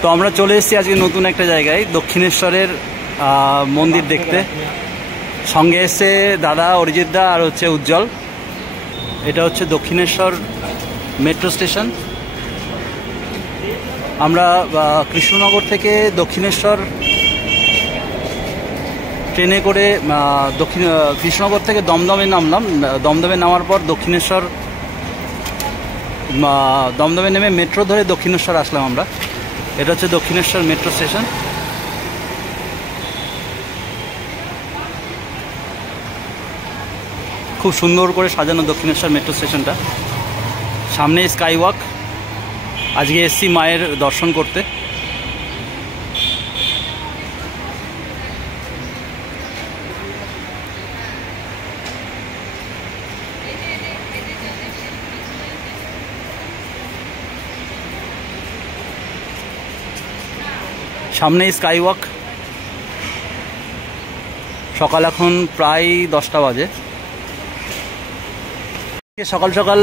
তো আমরা চলে এসেছি আজকে নতুন একটা জায়গায়, দক্ষিণেশ্বরের মন্দির দেখতে। সঙ্গে এসছে দাদা, অরিজিৎ দা আর হচ্ছে উজ্জ্বল। এটা হচ্ছে দক্ষিণেশ্বর মেট্রো স্টেশন। আমরা কৃষ্ণনগর থেকে দক্ষিণেশ্বর ট্রেনে করে কৃষ্ণনগর থেকে দমদমে নামলাম। দমদমে নামার পর দমদমে নেমে মেট্রো ধরে দক্ষিণেশ্বর আসলাম আমরা। এটা হচ্ছে দক্ষিণেশ্বর মেট্রো স্টেশন। খুব সুন্দর করে সাজানো দক্ষিণেশ্বর মেট্রো স্টেশনটা। সামনে স্কাই ওয়াক। আজকে এসছি মায়ের দর্শন করতে। সামনে স্কাই ওয়াক। সকাল এখন প্রায় 10টা বাজে। সকাল সকাল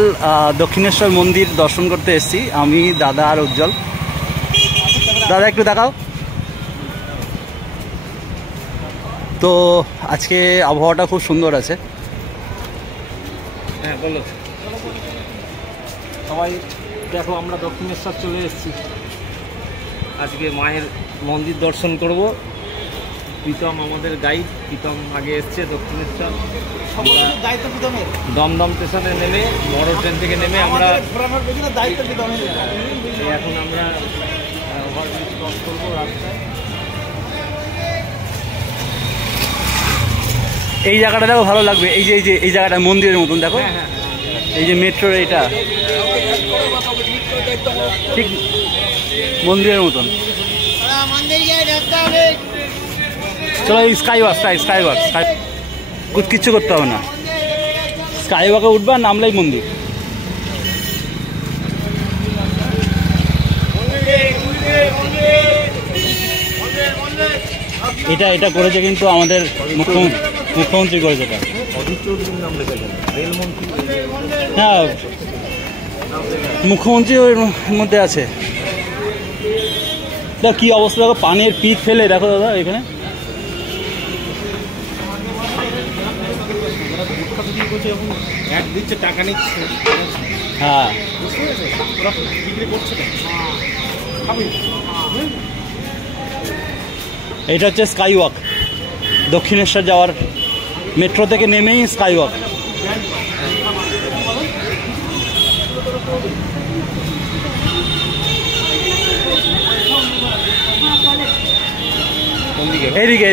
দক্ষিণেশ্বর মন্দির দর্শন করতে এসেছি আমি, দাদা আর উজ্জ্বল। দাদা একটু দেখাও তো। আজকে আবহাওয়াটা খুব সুন্দর আছে। হ্যাঁ বলো সবাই। দেখো আমরা দক্ষিণেশ্বর চলে এসেছি। আজকে মায়ের মন্দির দর্শন করব। প্রীতম আমাদের গাইড। প্রীতম আগে এসছে দক্ষিণেশ্বর। দমদম স্টেশনে নেমে, বড় ট্রেন থেকে নেমে আমরা এখন আমরা ওভারব্রিজ ক্রস করবো রাস্তায়। এই জায়গাটা দেখো, ভালো লাগবে। এই জায়গাটা মন্দিরের মতন দেখো। এই যে মেট্রোর এইটা ঠিক মন্দিরের মতন। চলো স্কাই ওয়াক কিচ্ছু করতে হবে না। স্কাই ওয়াকে উঠবা, নামলেই মন্দির। এটা করেছে কিন্তু আমাদের মুখ্যমন্ত্রী করেছে এটা। হ্যাঁ, মুখ্যমন্ত্রী ওর মধ্যে আছে। দেখো কি অবস্থা, দেখো পানির পিক ফেলে। দেখো দাদা এখানে টাকা নিচ্ছে। হ্যাঁ, এটা হচ্ছে স্কাই ওয়াক। দক্ষিণেশ্বর যাওয়ার মেট্রো থেকে নেমেই স্কাই ওয়াক। এদিকে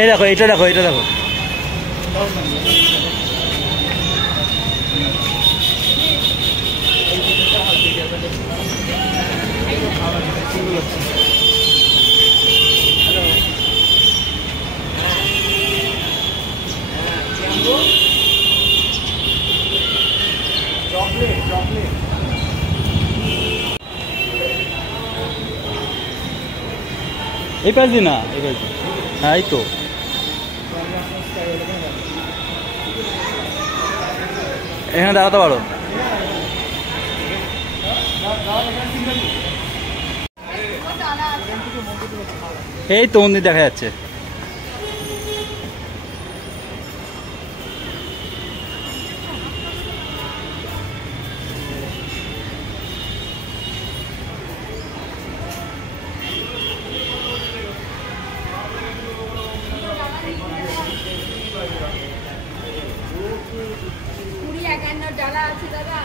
এই দেখো, এটা দেখো। এই পাশ দি না, হ্যাঁ এই তো। এখানে দাঁড়াতে পারো। এই তো মন্দির দেখা যাচ্ছে। ডালা আছে দাদা।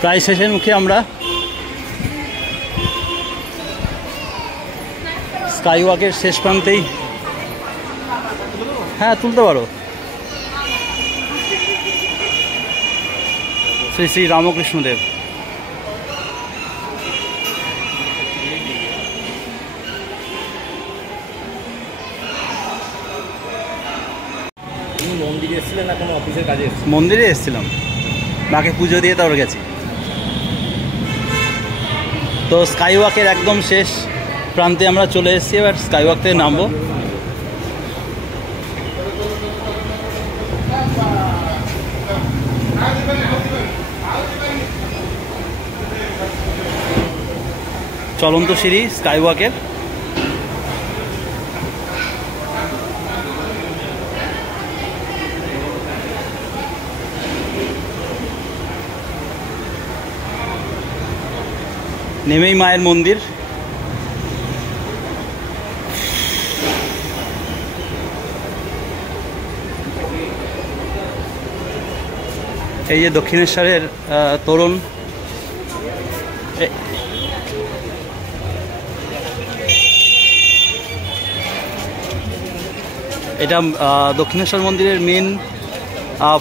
প্রায় শেষের মুখে আমরা। স্কাই ওয়াকের শেষ প্রান্তেই হ্যাঁ তুলতে পারো। শ্রী শ্রী রামকৃষ্ণদেব। মন্দিরে এসেছিলেন না কোনো অফিসের কাজে এসেছিলেন? মন্দিরে এসেছিলাম, মাকে পুজো দিয়ে তারপর গেছি। তো স্কাই ওয়াকের একদম শেষ প্রান্তে আমরা চলে এসেছি, এবার স্কাই ওয়াক থেকে নামবো। চলন্ত সিঁড়ি স্কাই ওয়াকের। নেমেই মায়ের মন্দির। এই যে দক্ষিণেশ্বরের তোরণ, এটা দক্ষিণেশ্বর মন্দিরের মেন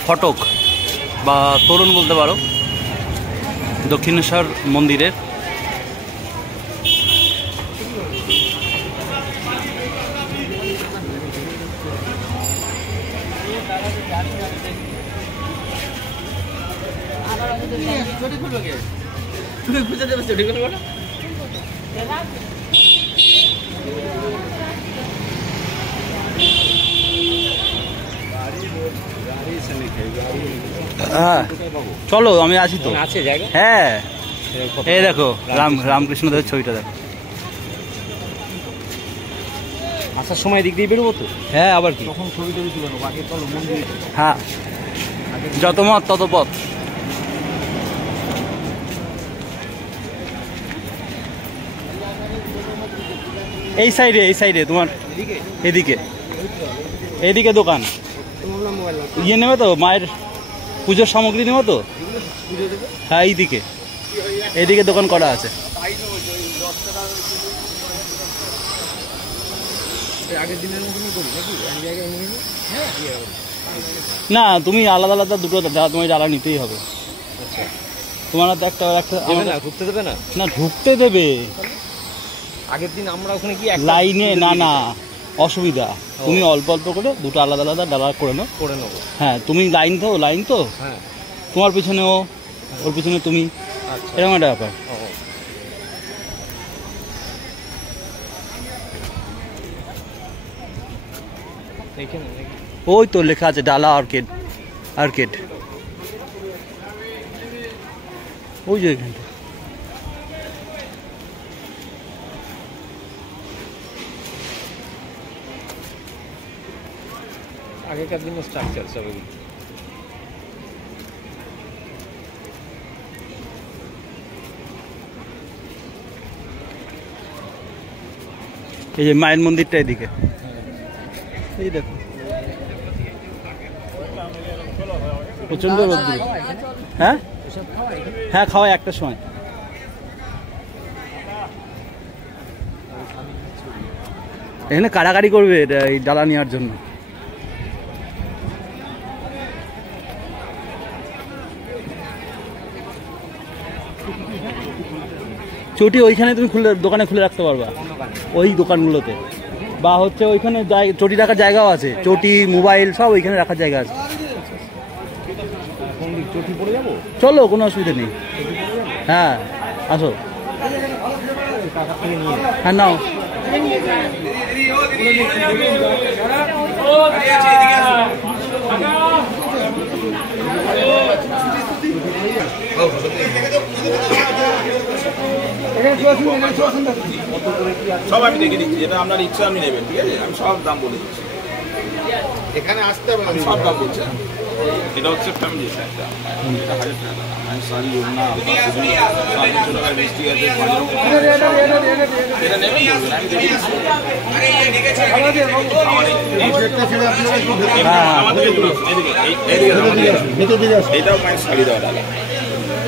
ফটক বা তোরণ বলতে পারো দক্ষিণেশ্বর মন্দিরের। হ্যাঁ চলো, আমি আছি তো। আছে জায়গা? হ্যাঁ এই দেখো রামকৃষ্ণদেবের ছবিটা দেখো। আসার সময় দিক দিয়ে বেরোবো তো? হ্যাঁ আবার কি, তখন ছবি টবি তুলে নেবো। আগে চলো মন্দিরে। হ্যাঁ যত মত তত পথ। এই সাইডে তোমার এদিকে এদিকে দোকান ইয়ে নেবে তো, মায়ের পুজোর সামগ্রী নেবে তো। হ্যাঁ এইদিকে এদিকে দোকান করা আছে। না তুমি আলাদা আলাদা দুটো তোমার জ্বালা নিতেই হবে। তোমার তো একটা ঢুকতে দেবে না? না ঢুকতে দেবে। আগের দিন আমরা ওখানে কি লাইনে না অসুবিধা, তুমি অল্প অল্প করে দুটো আলাদা আলাদা ডালা করে নেবো। হ্যাঁ তুমি লাইন তো হ্যাঁ, তোমার পিছনে ও, ওর পিছনে তুমি, এরকম একটা ব্যাপার। ওই তো লেখা আছে ডালা আর্কেড ওই যে এখানটা। আগেকার দিনের স্ট্রাকচার সব এগুলো। এই যে মায়ের মন্দিরটা এদিকে, এই দেখো প্রচন্ড রোদ্দুর। হ্যাঁ হ্যাঁ খাওয়াই একটার সময়। এখানে কাড়াকাড়ি করবে এই ডালা নেওয়ার জন্য। চটি ওইখানে তুমি দোকানে খুলে রাখতে পারবা, ওই দোকানগুলোতে, বা হচ্ছে ওইখানে চটি রাখার জায়গাও আছে। চটি মোবাইল সব ওইখানে রাখার জায়গা আছে। চলো কোনো অসুবিধা নেই। হ্যাঁ আসো। হ্যাঁ নাও। সব আমি দেখে দিচ্ছি, যেটা আপনার ইচ্ছা আপনি নেবেন, ঠিক আছে? আমি সব দাম বলে দিচ্ছি, এখানে আসতে হবে, আমি সব দাম বলছি। এটা হচ্ছে ফ্যামিলি সেটটা, এটা 1000 টাকা। আমি শাড়ি ওড়না মিষ্টি আছে, এটা নেবেন আমি দেখে দিচ্ছি। এটাও মায়ের শাড়ি দেওয়া ডালা,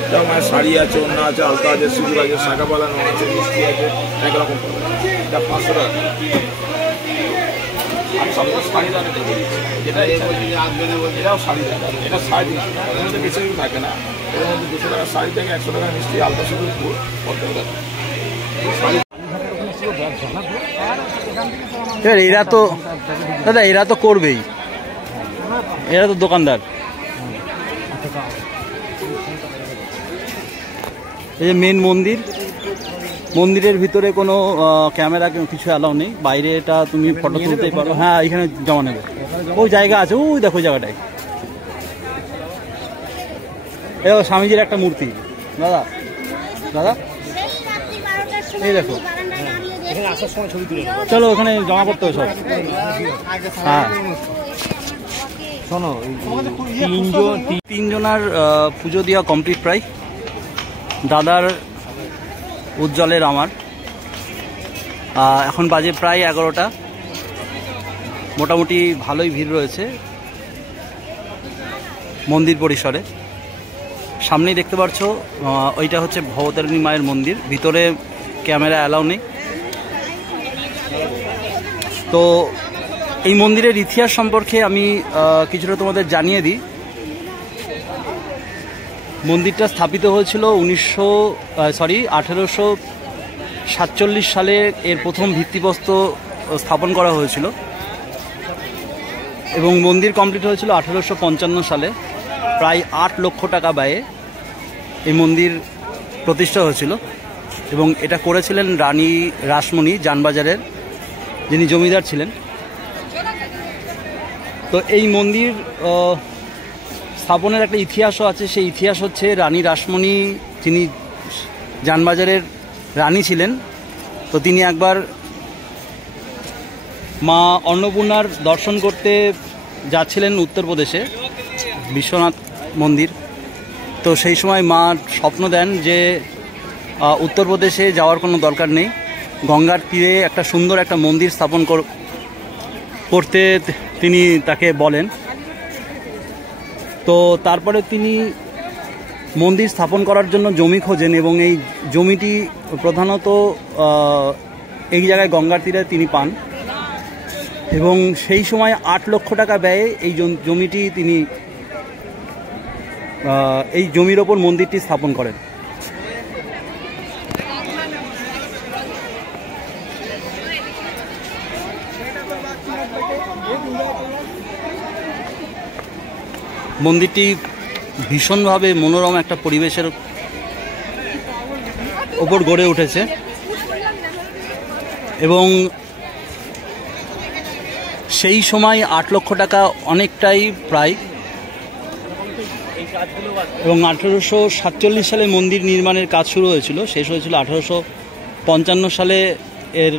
এটাও মায়ের শাড়ি আছে, ওড়না আছে, আলতা আছে, সিঁদুর আছে, শাঁখা পালানো আছে, মিষ্টি আছে, একরকম। এটা 500 টাকা। আমি সব শাড়ি দামে দেখে দিচ্ছি, যেটা এটাও শাড়ি দাম, এটা 350 টাকা, এর মধ্যে বেশি কিছু থাকে না। এর মধ্যে 200 টাকার শাড়ি থেকে 100 টাকার মিষ্টি, আলতা শুধু করতে হবে। এবার এরা তো দাদা এরা তো করবেই, এরা তো দোকানদার। এই যে মেন মন্দির, মন্দিরের ভিতরে কোনো ক্যামেরা কিছু অ্যালাউ নেই, বাইরে এটা তুমি ফটো তুলতেই পারো। হ্যাঁ এখানে জমা নেবে, ওই জায়গা আছে, ওই দেখো জায়গাটায়। এই স্বামীজির একটা মূর্তি দাদা, দাদা এই দেখো, চলো ওখানে জমা করতে হবে সব। হ্যাঁ শোনো, তিনজনার পুজো দেওয়া কমপ্লিট প্রায়, দাদার, উজ্জ্বলের, আমার। এখন বাজে প্রায় 11টা, মোটামুটি ভালোই ভিড় রয়েছে মন্দির পরিসরে। সামনেই দেখতে পাচ্ছ ওইটা হচ্ছে ভবতারিণী মায়ের মন্দির, ভিতরে ক্যামেরা অ্যালাউ নেই। তো এই মন্দিরের ইতিহাস সম্পর্কে আমি কিছুটা তোমাদের জানিয়ে দিই। মন্দিরটা স্থাপিত হয়েছিল 1847 সালে এর প্রথম ভিত্তিপ্রস্তর স্থাপন করা হয়েছিল এবং মন্দির কমপ্লিট হয়েছিল 1855 সালে। প্রায় 8 লক্ষ টাকা ব্যয়ে এই মন্দির প্রতিষ্ঠা হয়েছিল এবং এটা করেছিলেন রানী রাসমণি, জানবাজারের, যিনি জমিদার ছিলেন। তো এই মন্দির স্থাপনের একটা ইতিহাসও আছে। সেই ইতিহাস হচ্ছে রানী রাসমণি, যিনি জানবাজারের রানী ছিলেন, তো তিনি একবার মা অন্নপূর্ণার দর্শন করতে যাচ্ছিলেন উত্তরপ্রদেশে, বিশ্বনাথ মন্দির। তো সেই সময় মা স্বপ্ন দেন যে উত্তরপ্রদেশে যাওয়ার কোনো দরকার নেই, গঙ্গার তীরে একটা সুন্দর একটা মন্দির স্থাপন করতে তিনি তাকে বলেন। তো তারপরে তিনি মন্দির স্থাপন করার জন্য জমি খোঁজেন এবং এই জমিটি প্রধানত এই জায়গায় গঙ্গার তীরে তিনি পান এবং সেই সময় 8 লক্ষ টাকা ব্যয়ে এই জমিটি তিনি এই জমির ওপর মন্দিরটি স্থাপন করেন। মন্দিরটি ভীষণভাবে মনোরম একটা পরিবেশের ওপর গড়ে উঠেছে এবং সেই সময় 8 লক্ষ টাকা অনেকটাই প্রায়, এবং 1847 সালে মন্দির নির্মাণের কাজ শুরু হয়েছিল, শেষ হয়েছিল 1855 সালে এর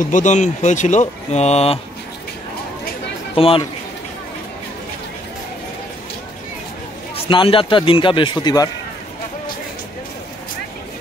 উদ্বোধন হয়েছিল তোমার স্নানযাত্রার দিনকা বৃহস্পতিবার।